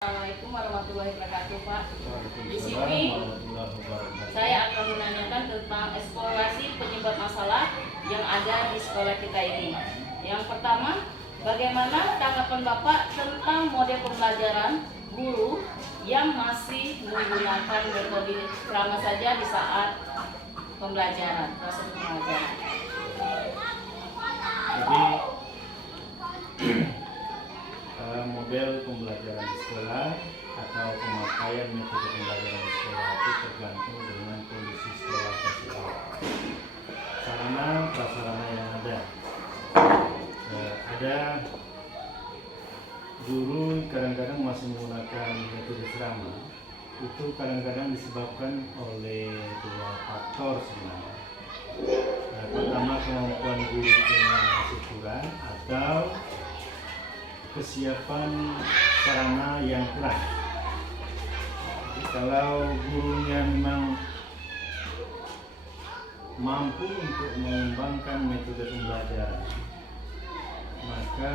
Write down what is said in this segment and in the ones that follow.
Assalamualaikum warahmatullahi wabarakatuh, Pak. Di sini saya akan menanyakan tentang eksplorasi penyebab masalah yang ada di sekolah kita ini. Yang pertama, bagaimana tanggapan Bapak tentang model pembelajaran guru yang masih menggunakan metode ceramah saja di saat pembelajaran, proses pembelajaran? Jadi model pembelajaran di sekolah atau pemakaian metode pembelajaran di sekolah itu tergantung dengan kondisi sekolah tersebut, sarana prasarana yang ada. Ada guru kadang-kadang masih menggunakan metode ceramah, itu kadang-kadang disebabkan oleh dua faktor sebenarnya. Pertama, kemampuan guru yang masih kurang atau kesiapan sarana yang kurang. Jadi, kalau gurunya memang mampu untuk mengembangkan metode pembelajaran, maka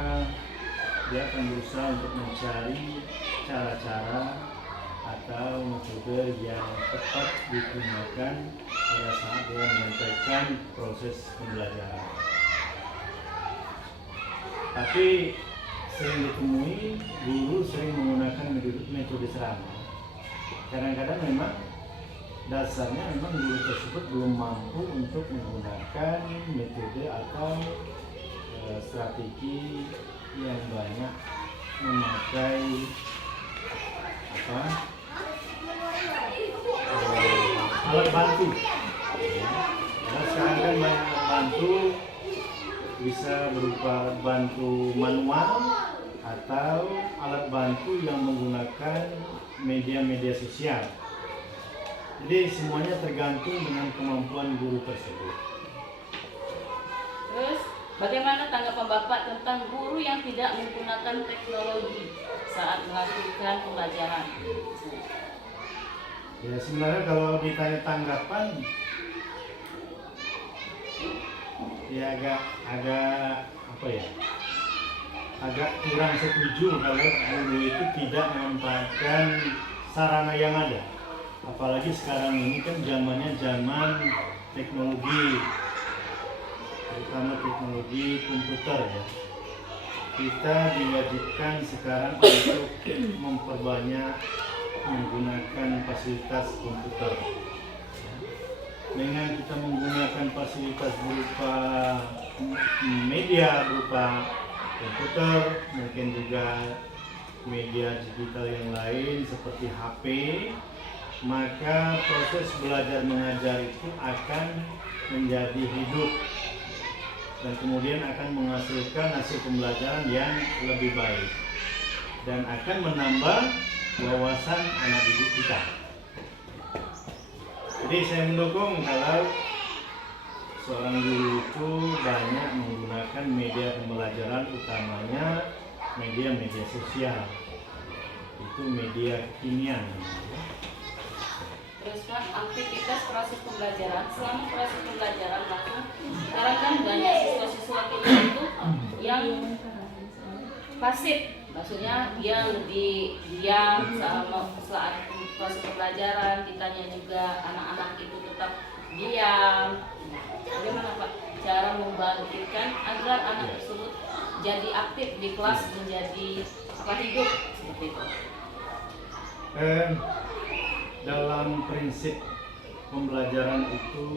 dia akan berusaha untuk mencari cara-cara atau metode yang tepat digunakan pada saat dia menyampaikan proses pembelajaran. Tapi sering ditemui guru sering menggunakan metode ceramah. Kadang-kadang memang dasarnya memang guru tersebut belum mampu untuk menggunakan metode atau strategi yang banyak memakai alat bantu. Karena sekarang kan banyak alat bantu, bisa berupa bantu manual atau alat bantu yang menggunakan media-media sosial. Jadi semuanya tergantung dengan kemampuan guru tersebut. Terus, bagaimana tanggapan Bapak tentang guru yang tidak menggunakan teknologi saat melakukan pembelajaran? Ya, sebenarnya kalau ditanya tanggapan, ya agak kurang setuju kalau guru itu tidak memanfaatkan sarana yang ada. Apalagi sekarang ini kan zamannya zaman teknologi, terutama teknologi komputer ya. Kita diwajibkan sekarang untuk memperbanyak menggunakan fasilitas komputer. Dengan kita menggunakan fasilitas berupa media berupa komputer, mungkin juga media digital yang lain seperti HP, maka proses belajar mengajar itu akan menjadi hidup dan kemudian akan menghasilkan hasil pembelajaran yang lebih baik dan akan menambah wawasan anak didik kita. Jadi saya mendukung kalau seorang guru itu banyak menggunakan media pembelajaran, utamanya media-media sosial. Itu media kekinian. Terus Pak, aktivitas proses pembelajaran, selama proses pembelajaran sekarang kan banyak siswa-siswa kita itu yang pasif, maksudnya dia lebih diam saat proses pembelajaran. Kitanya juga anak-anak itu tetap diam. Bagaimana Pak cara membangkitkan agar anak tersebut jadi aktif di kelas, menjadi hidup seperti itu? Dalam prinsip pembelajaran itu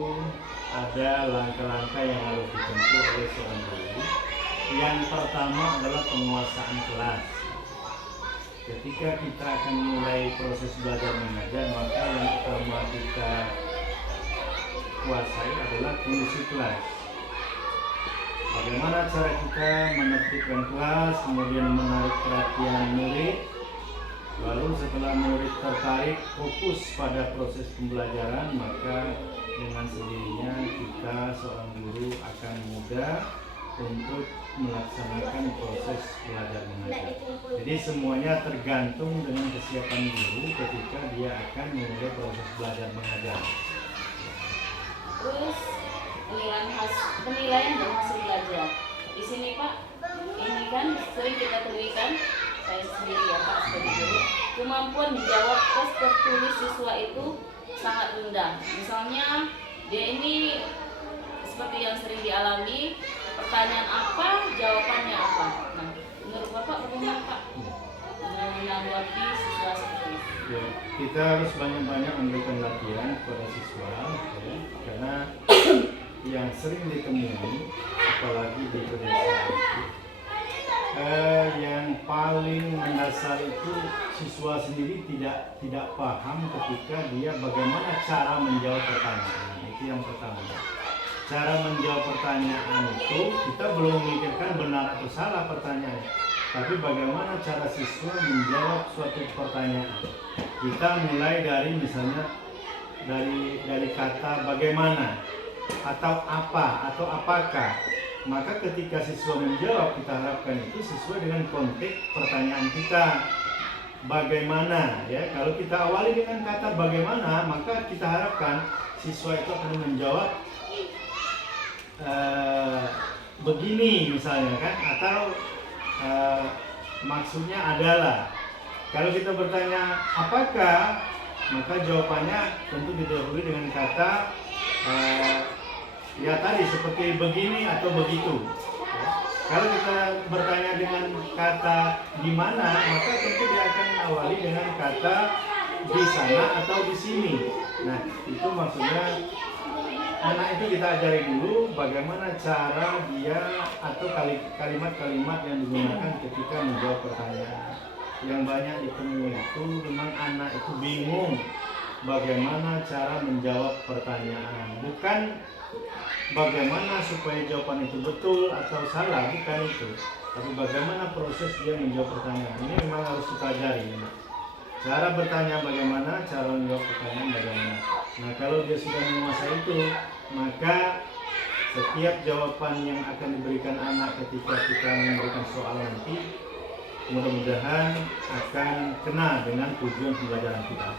ada langkah-langkah yang harus ditempuh oleh seorang guru. Yang pertama adalah penguasaan kelas. Ketika kita akan mulai proses belajar mengajar, maka yang pertama kita kuasai adalah kondisi kelas. Bagaimana cara kita menertibkan kelas, kemudian menarik perhatian murid. Lalu setelah murid tertarik fokus pada proses pembelajaran, maka dengan sendirinya kita seorang guru akan mudah untuk melaksanakan proses belajar mengajar. Jadi semuanya tergantung dengan kesiapan guru ketika dia akan memulai proses belajar mengajar. Terus penilaian dan hasil belajar. Di sini Pak, ini kan sering kita temukan, saya sendiri ya Pak sebagai guru, kemampuan menjawab tes tertulis siswa itu sangat rendah. Misalnya dia ini seperti yang sering dialami, pertanyaan apa, jawabannya apa. Nah, menurut Bapak bagaimana Pak menanggapi siswa seperti itu? Ya, kita harus banyak-banyak memberikan latihan kepada siswa, ya, karena yang sering ditemui, apalagi di pedesaan itu, yang paling mendasar itu siswa sendiri tidak paham ketika dia bagaimana cara menjawab pertanyaan. Itu yang pertama. Cara menjawab pertanyaan itu kita belum memikirkan benar atau salah pertanyaan, tapi bagaimana cara siswa menjawab suatu pertanyaan. Kita mulai dari misalnya dari kata bagaimana atau apa atau apakah. Maka ketika siswa menjawab, kita harapkan itu sesuai dengan konteks pertanyaan kita. Bagaimana, ya? Kalau kita awali dengan kata bagaimana, maka kita harapkan siswa itu akan menjawab begini misalnya kan, atau maksudnya adalah. Kalau kita bertanya apakah, maka jawabannya tentu didahului dengan kata ya tadi seperti begini atau begitu. Kalau kita bertanya dengan kata di mana, maka tentu dia akan awali dengan kata di sana atau di sini. Nah, itu maksudnya anak itu kita ajari dulu bagaimana cara dia atau kalimat-kalimat yang digunakan ketika menjawab pertanyaan. Yang banyak ditemui itu memang anak itu bingung bagaimana cara menjawab pertanyaan. Bukan bagaimana supaya jawaban itu betul atau salah, bukan itu. Tapi bagaimana proses dia menjawab pertanyaan. Ini memang harus kita ajari. Cara bertanya bagaimana, cara menjawab pertanyaan bagaimana. Nah, kalau dia sudah menguasai itu, maka setiap jawaban yang akan diberikan anak ketika kita memberikan soal nanti, mudah-mudahan akan kena dengan tujuan pembelajaran kita.